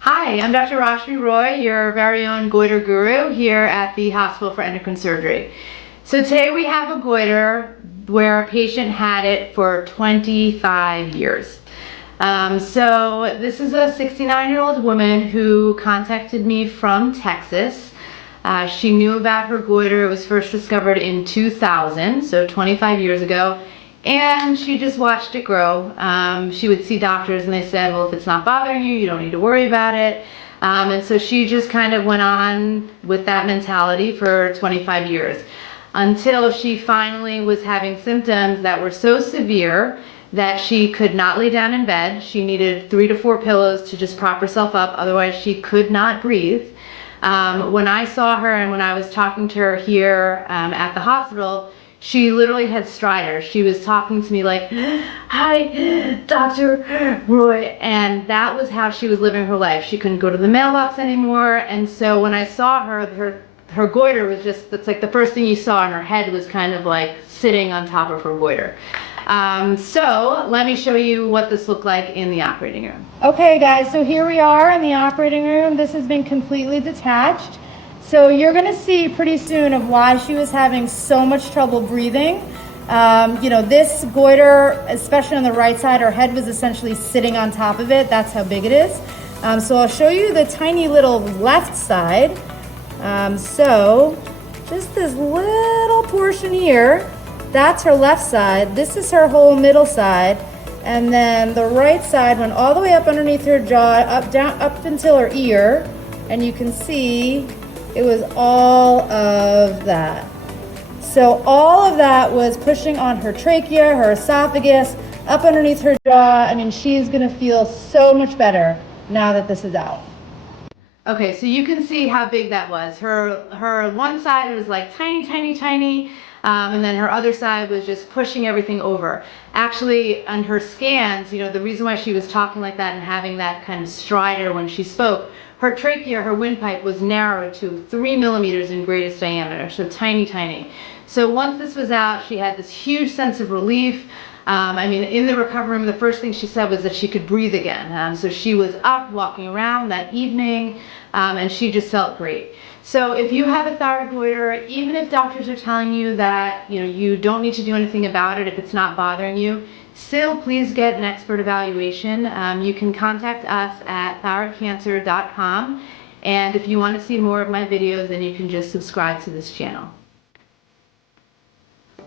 Hi, I'm Dr. Rashmi Roy, your very own goiter guru here at the Hospital for Endocrine Surgery. So today we have a goiter where a patient had it for 25 years. So this is a 69-year-old woman who contacted me from Texas. She knew about her goiter. It was first discovered in 2000, so 25 years ago. And she just watched it grow. She would see doctors and they said, well, if it's not bothering you, you don't need to worry about it. And so she just kind of went on with that mentality for 25 years until she finally was having symptoms that were so severe that she could not lay down in bed. She needed 3 to 4 pillows to just prop herself up, otherwise she could not breathe. When I saw her and when I was talking to her here at the hospital, she literally had stridor. She was talking to me like, "Hi, Dr. Roy," and that was how she was living her life. She couldn't go to the mailbox anymore, and so when I saw her goiter was just, it's like the first thing you saw, and her head was kind of like sitting on top of her goiter. So let me show you what this looked like in the operating room. Okay guys, so here we are in the operating room. This has been completely detached. So you're going to see pretty soon of why she was having so much trouble breathing. This goiter, especially on the right side, her head was essentially sitting on top of it. That's how big it is. So I'll show you the tiny little left side. So just this little portion here, that's her left side. This is her whole middle side. And then the right side went all the way up underneath her jaw, up until her ear. And you can see it was all of that. So all of that was pushing on her trachea, her esophagus, up underneath her jaw. I mean, she's gonna feel so much better now that this is out. Okay, so you can see how big that was. Her one side was like tiny, tiny, tiny, and then her other side was just pushing everything over. Actually, on her scans, the reason why she was talking like that and having that kind of stridor when she spoke, her trachea, her windpipe, was narrowed to 3 millimeters in greatest diameter, so tiny, tiny. So once this was out, she had this huge sense of relief. In the recovery room, the first thing she said was that she could breathe again. So she was up, walking around that evening, and she just felt great. So if you have a thyroid goiter, even if doctors are telling you that you don't need to do anything about it if it's not bothering you, still please get an expert evaluation. You can contact us at thyroidcancer.com, and if you want to see more of my videos, then you can just subscribe to this channel.